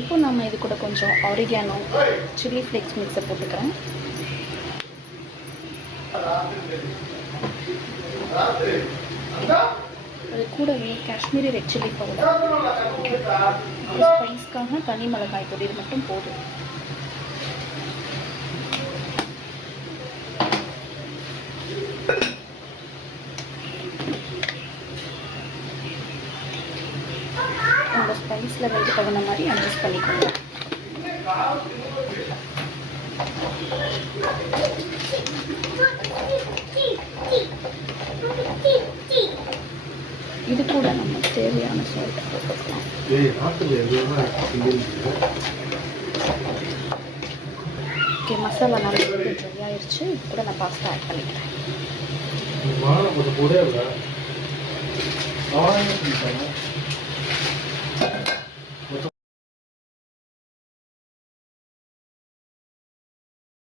இப்போ நம்ம இது கூட கொஞ்சம் ஆரிகானோ சில்லி ஃப்ளேக்ஸ் மிக்ஸை போட்டுக்கிறேன். அது கூடவே காஷ்மீரி ரெட் சில்லி பவுடர், ஸ்பைஸ்க்காக தனி மிளகாய் பொடி மட்டும் போதும். உங்கள் ஸ்பைஸ் லெவலுக்கு தகுந்த மாதிரி அட்ஜஸ்ட் பண்ணிக்கோங்க. இது கூட நமக்கு தேவையான சால்ட் போட்டுக்கலாம். ஓகே, மசாலா நல்லா ட்ரை ஆயிடுச்சு. இது கூட நான் பாஸ்தா ஆட் பண்ணிக்கிறேன். மாலை போட்டு